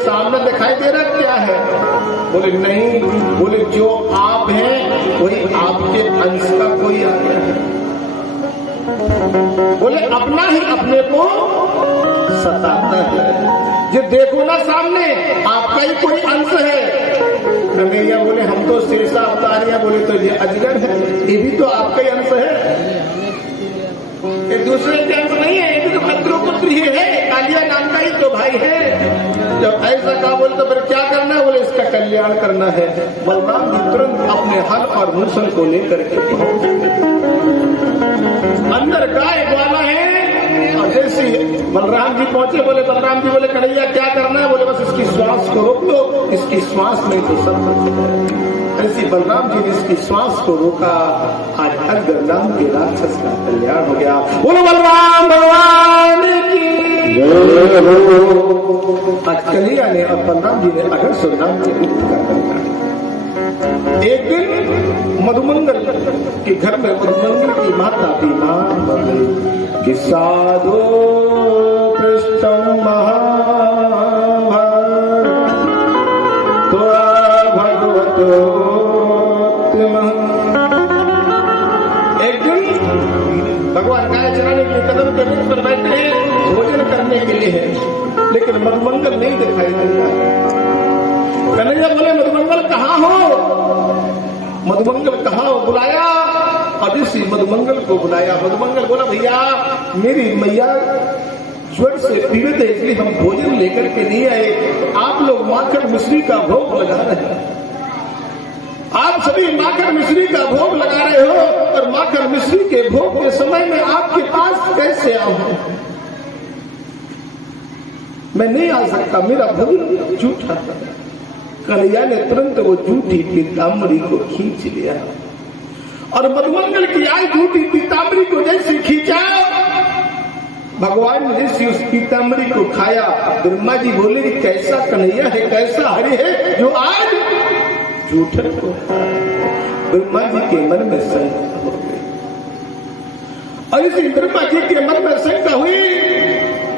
सामने दिखाई दे रहा क्या है? बोले नहीं। बोले जो आप हैं वही आपके अंश का कोई आ गया है। बोले अपना ही अपने को सताता है। जो देखो ना सामने आपका ही कोई अंश है। कन्हैया बोले हम तो शेषा अवतारिया। बोले तो ये अजगर है, ये भी तो आपका ही अंश है, एक दूसरे के अंश नहीं है, ये भी तो पुत्र ही है, कालिया नाम का ही तो भाई है। जब ऐसा कहा बोले तो फिर क्या करना है? बोले इसका कल्याण करना है। बलराम जी तुरंत अपने हल और मूसल को लेकर के पहुंच गए। अंदर गाय ग्वाला है और जैसे बलराम जी पहुंचे बोले बलराम जी बोले कन्हैया क्या करना है? बोले बस इसकी श्वास को रोक लो, इसकी श्वास नहीं तो सब। ऐसी बलराम जी ने इसकी श्वास को रोका। आज अजगर नाम के राक्षस का कल्याण हो गया। बोलो बलराम भगवान की जय हो। आज कन्हैया ने और बलराम जी ने अघसुर नाम के रूप का कल्याण। एक दिन मधुमंगल के घर में मधुमंगल की माता बीमार हो गई कि साधो पृष्ठम महाभार भगवतो। एक दिन भगवान गाय चराने के लिए कदम के बीच पर बैठे हैं, भोजन करने के लिए है, लेकिन मधुमंगल नहीं दिखाई देता। कन्हैया बोले मधुमंगल कहाँ हो? मधुमंगल कहाँ हो? बुलाया और इसी मधुमंगल को बुलाया। मधुमंगल बोला भैया मेरी मैया ज्वर से पीड़ित है, इसलिए हम भोजन लेकर के नहीं आए। आप लोग माखन मिश्री का भोग लगा रहे हैं, आप सभी माखन मिश्री का भोग लगा रहे हो और माखन मिश्री के भोग के समय में आपके पास कैसे आऊं? मैं नहीं आ सकता, मेरा भोजन झूठा। कन्हैया ने तुरंत वो झूठी पीताम्बरी को खींच लिया और मधुमंगल की आई झूठी पीताम्बरी को जैसे खींचा, भगवान ने जैसे उस पीताम्बरी को खाया। ब्रह्मा जी बोले कि कैसा कन्हैया है, कैसा हरि है जो आज झूठे को। ब्रह्मा जी के मन में शंका हो गई और इसी ब्रह्मा जी के मन में शंका हुई।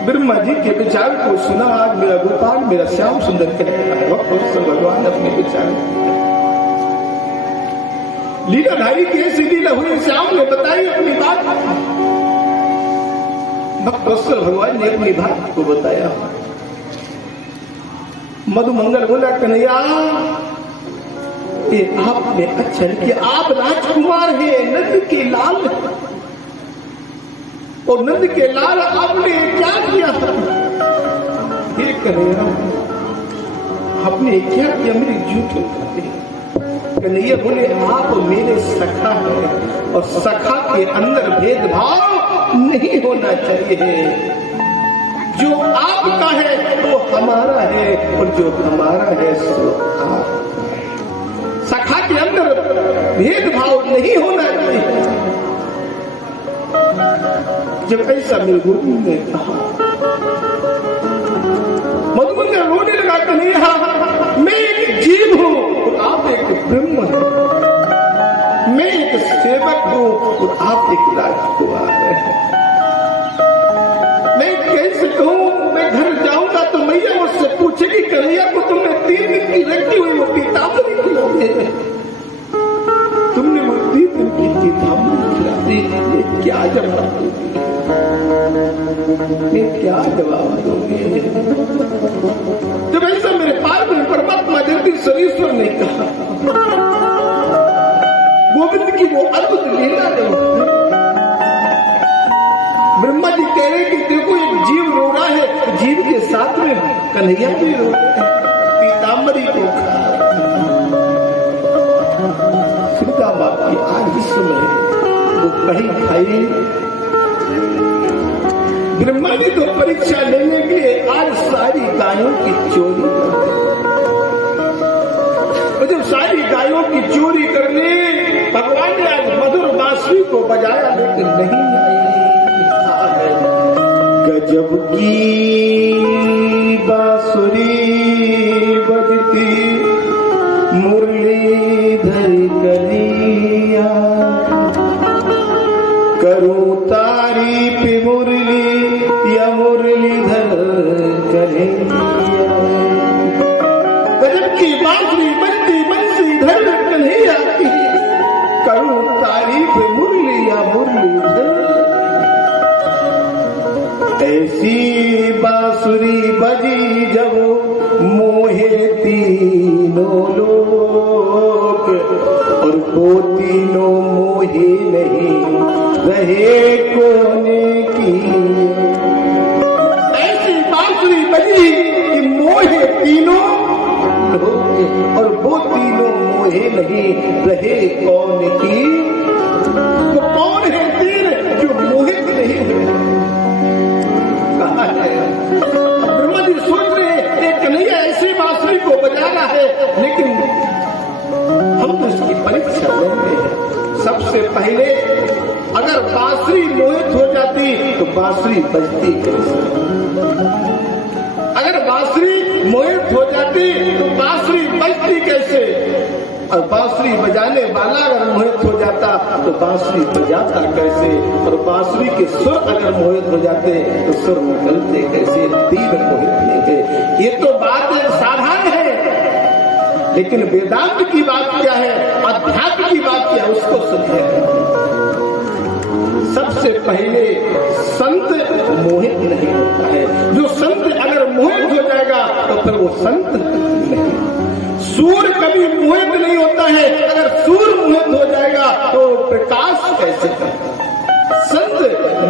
ब्रह्मा जी के विचार को सुना। आज मेरा गोपाल मेरा श्याम सुंदर कहता है भगवान अपने विचार लीलाधारी की ऐसी लीला हुई। श्याम ने बताई अपनी बात, भक्तवत्सल भगवान ने अपनी बात को बताया। मधुमंगल बोला कन्हैया ये आपने अच्छा किया, आप राजकुमार हैं, नंद के लाल, और नंद के लाल आपने क्या किया? ये कन्हैया आपने क्या किया? मेरी झूठ करते। कन्हैया बोले आप मेरे सखा हैं और सखा के अंदर भेदभाव नहीं होना चाहिए। जो आपका है वो हमारा है और जो हमारा है सो आप। सखा के अंदर भेदभाव नहीं होना चाहिए। जब ऐसा मेरे गुरु ने कहा, मधुमंगल रोने लगा कन्हैया मैं एक जीव हूं और आप एक ब्रह्म हैं, मैं एक सेवक हूं और आप एक राजकुमार हैं। मैं कैसे कहूं? मैं घर जाऊंगा तो मैया मुझसे पूछेगी कन्हैया को तुमने 3 दिन की रखी हुई वो पीताम्बरी खिलाते हैं, तुमने वो 3 दिन की पीताम्बरी खिलाती, मैं क्या जवाब दूंगी? मैं क्या जवाब दूंगी? जब ऐसा मेरे पास में परमात्मा जगदीश सरीश्वर ने कहा, गोविंद की वो अद्भुत लीला देखो। ब्रह्मा जी कह रहे कि देखो एक जीव रो रहा है, जीव के साथ में कन्हैया भी रो रहे हैं, पीताम्बरी को सीता माँ की आज इस समय वो कहीं खाई। ब्रह्मा जी तो परीक्षा लेने के लिए आज सारी गायों की चोरी और जब सारी गायों की चोरी करने भगवान ने आज मधुर बांसुरी को बजाया लेकिन नहीं आई। गजब की बांसुरी बजती मुरलीधर कलिया, करूं तारीफ मुरली या मुरलीधर कन्हैया। ऐसी बांसुरी बजी जब मोहे तीनों लोग, और वो तीनों मोहे नहीं रहे कोने की। ऐसी बांसुरी बजी कि मोहे तीनों लोग, और वो तीनों मोहे नहीं रहे कौन की। वो कौन है तीन जो मोहित नहीं हुए? कहा है ब्रह्मा जी सोच रहे हैं कि नहीं ऐसी बांसुरी को बजाना है, लेकिन हम तो इसकी परीक्षा लेते हैं। सबसे पहले अगर बांसुरी मोहित हो जाती तो बांसुरी बजती कैसे? अगर बांसुरी मोहित हो जाती तो बांसुरी बजती कैसे? और बांसुरी बजाने वाला अगर मोहित हो जाता तो बांसुरी बजाता कैसे? और बांसुरी के सुर अगर मोहित हो जाते तो सुर निकलते कैसे? तीन मोहित नहीं थे। ये तो बात साधारण है, लेकिन वेदांत की बात क्या है, अध्यात्म की बात क्या है, उसको समझे। सबसे पहले संत मोहित नहीं होता है। जो संत अगर मोहित हो जाएगा तो फिर वो संत नहीं। सूर्य कभी मोहित नहीं होता है, अगर सूर्य मोहित हो जाएगा तो प्रकाश कैसे करेगा? संत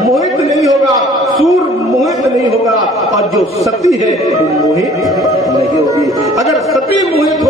मोहित नहीं होगा, सूर्य मोहित नहीं होगा, और जो सती है वो मोहित नहीं होगी। अगर सती मोहित